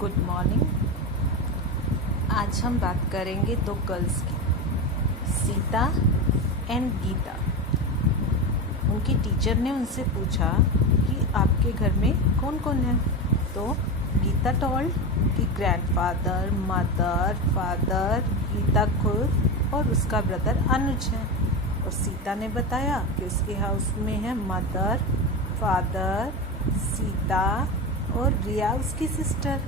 Good morning. आज हम बात करेंगे दो गर्ल्स की, सीता एंड गीता। उनकी टीचर ने उनसे पूछा कि आपके घर में कौन कौन है। तो गीता टोल्ड कि ग्रैंडफादर, मदर, फादर, गीता खुद और उसका ब्रदर अनुज है। और सीता ने बताया कि उसके हाउस में है मदर, फादर, सीता और रिया उसकी सिस्टर।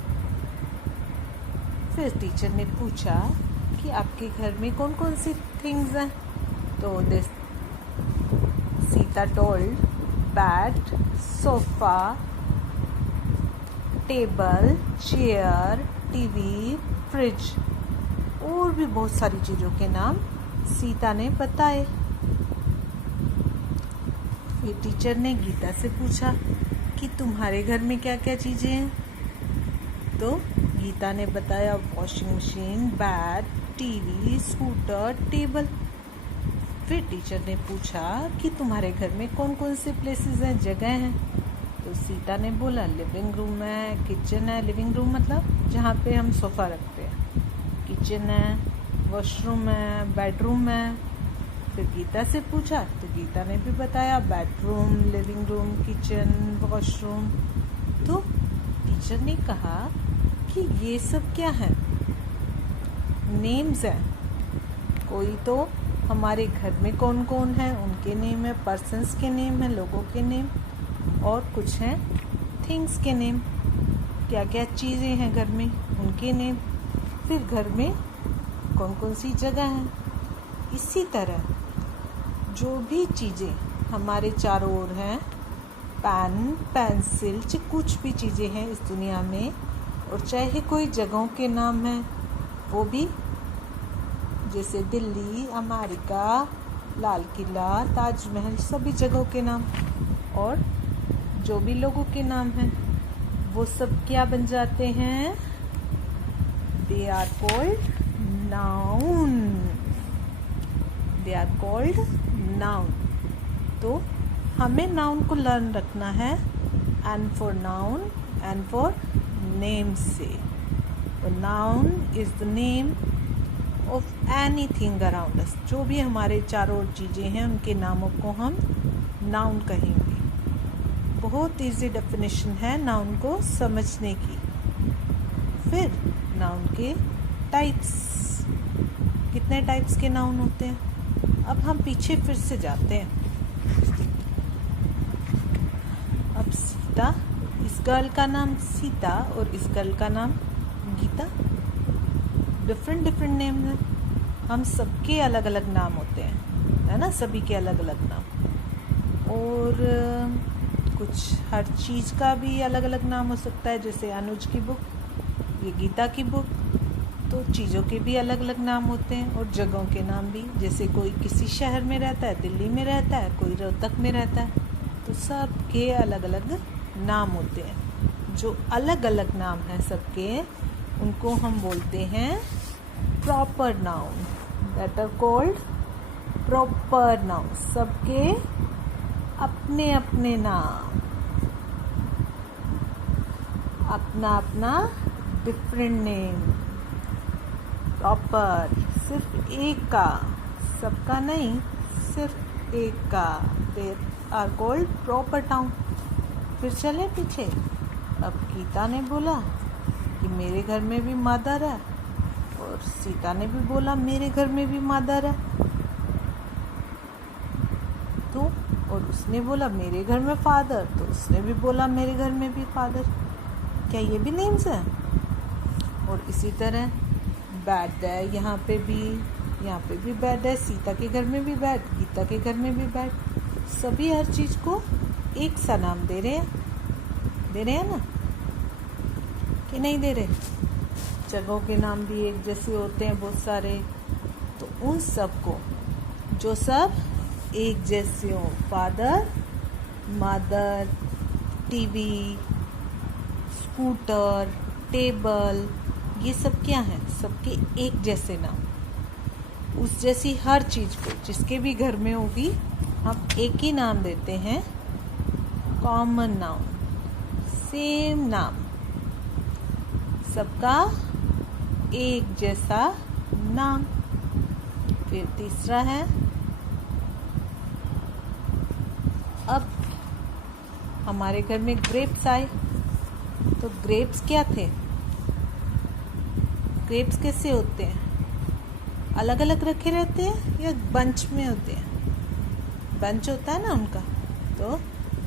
फिर टीचर ने पूछा कि आपके घर में कौन कौन सी थिंग्स हैं। तो Sita told bed, sofa, table, chair, TV, fridge और भी बहुत सारी चीज़ों के नाम सीता ने बताए। फिर टीचर ने गीता से पूछा कि तुम्हारे घर में क्या क्या चीज़ें हैं। तो गीता ने बताया washing machine, bed, TV, scooter, table. फिर टीचर ने पूछा कि तुम्हारे घर में कौन कौन से प्लेसेस हैं, जगह हैं। तो सीता ने बोला लिविंग रूम है, किचन है। लिविंग रूम मतलब जहाँ पे हम सोफ़ा रखते हैं। किचन है, वॉशरूम है, बेडरूम है। फिर गीता से पूछा तो गीता ने भी बताया bedroom, living room, kitchen, washroom. तो टीचर ने कहा कि ये सब क्या है, नेम्स हैं। कोई तो हमारे घर में कौन कौन है उनके नेम है, पर्सन्स के नेम है, लोगों के नेम, और कुछ हैं थिंग्स के नेम, क्या क्या चीज़ें हैं घर में उनके नेम। फिर घर में कौन कौन सी जगह है। इसी तरह जो भी चीज़ें हमारे चारों ओर हैं, पेन, पेंसिल, कुछ भी चीज़ें हैं इस दुनिया में, और चाहे कोई जगहों के नाम हैं वो भी, जैसे दिल्ली, अमेरिका, लाल किला, ताजमहल, सभी जगहों के नाम, और जो भी लोगों के नाम हैं वो सब क्या बन जाते हैं, they are called noun. They are called noun. तो हमें नाउन को लर्न रखना है, and for noun and for name से। तो noun is the name of anything around us. जो भी हमारे चारों ओर चीज़ें हैं उनके नामों को हम नाउन कहेंगे। बहुत इजी डेफिनेशन है नाउन को समझने की। फिर नाउन के टाइप्स, कितने टाइप्स के नाउन होते हैं। अब हम पीछे फिर से जाते हैं। अब सीता, इस गर्ल का नाम सीता और इस गर्ल का नाम गीता। डिफरेंट डिफरेंट नेम हैं। हम सबके अलग अलग नाम होते हैं, है ना, सभी के अलग अलग नाम। और कुछ हर चीज़ का भी अलग अलग नाम हो सकता है। जैसे अनुज की बुक, ये गीता की बुक। तो चीज़ों के भी अलग अलग नाम होते हैं, और जगहों के नाम भी। जैसे कोई किसी शहर में रहता है, दिल्ली में रहता है, कोई रोहतक में रहता है, तो सब के अलग अलग नाम होते हैं। जो अलग अलग नाम हैं सबके, उनको हम बोलते हैं proper noun, that are called proper noun. सबके अपने अपने नाम, अपना अपना डिफरेंट नेम। प्रॉपर सिर्फ एक का, सबका नहीं, सिर्फ एक का। They are called proper noun. फिर चले पीछे। अब गीता ने बोला कि मेरे घर में भी मदर है, और सीता ने भी बोला मेरे घर में भी मदर है। तो और उसने बोला मेरे घर में फादर, तो उसने भी बोला मेरे घर में भी फादर। क्या ये भी नेम्स हैं? और इसी तरह बेड है, यहाँ पे भी बेड है। सीता के घर में भी बेड, गीता के घर में भी बेड। सभी हर चीज़ को एक सा नाम दे रहे हैं ना, कि नहीं दे रहे। जगहों के नाम भी एक जैसे होते हैं बहुत सारे। तो उन सब को जो सब एक जैसे हो, father, mother, TV, scooter, table, ये सब क्या है, सबके एक जैसे नाम। उस जैसी हर चीज़ को जिसके भी घर में होगी हम एक ही नाम देते हैं, कॉमन नाउन, सेम नाम, सबका एक जैसा नाम। फिर तीसरा है, अब हमारे घर में ग्रेप्स आए, तो ग्रेप्स क्या थे? ग्रेप्स कैसे होते हैं? अलग अलग रखे रहते हैं या बंच में होते हैं? बंच होता है ना उनका, तो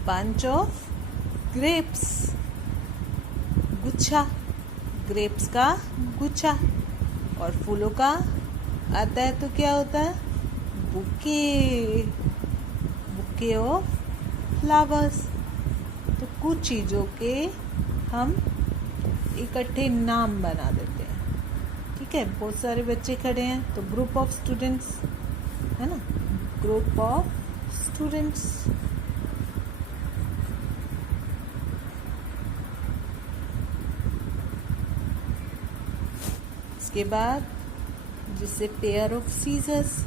बंच ऑफ ग्रेप्स, गुच्छा, ग्रेप्स का गुच्छा। और फूलों का आता है तो क्या होता है? Bouquet, bouquet of flowers. तो कुछ चीज़ों के हम इकट्ठे नाम बना देते हैं। ठीक है, बहुत सारे बच्चे खड़े हैं तो ग्रुप ऑफ स्टूडेंट्स है ना, ग्रुप ऑफ स्टूडेंट्स। इसके बाद जिससे पेयर ऑफ सीजर्स,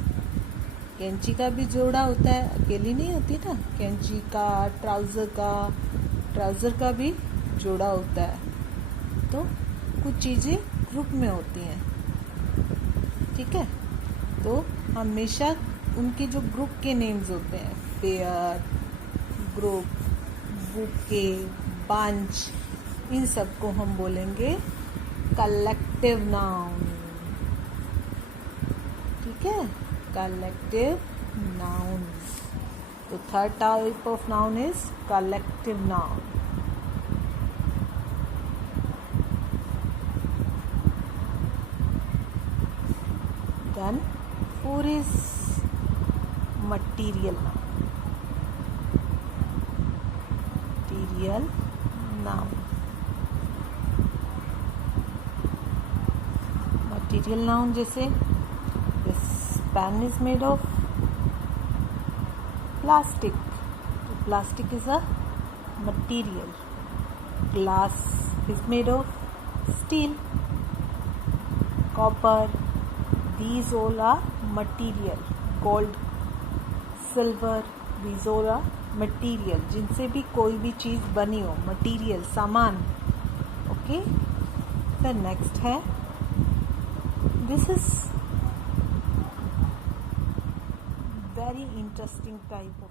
कैंची का भी जोड़ा होता है, अकेली नहीं होती ना, कैंची का, ट्राउज़र का भी जोड़ा होता है। तो कुछ चीज़ें ग्रुप में होती हैं। ठीक है, तो हमेशा उनके जो ग्रुप के नेम्स होते हैं, पेयर, ग्रुप, बुके, बंच, इन सबको हम बोलेंगे कलेक्टिव नाउन। ठीक है, कलेक्टिव नाउन। तो third type of noun is collective noun. Then four is material noun. Material noun. Material noun जैसे this pen is made of plastic. Plastic is a material. Glass is made of steel, copper. These all are material. Gold, silver, these all are material. जिनसे भी कोई भी चीज़ बनी हो, material, सामान. Okay? The next है, this is very interesting type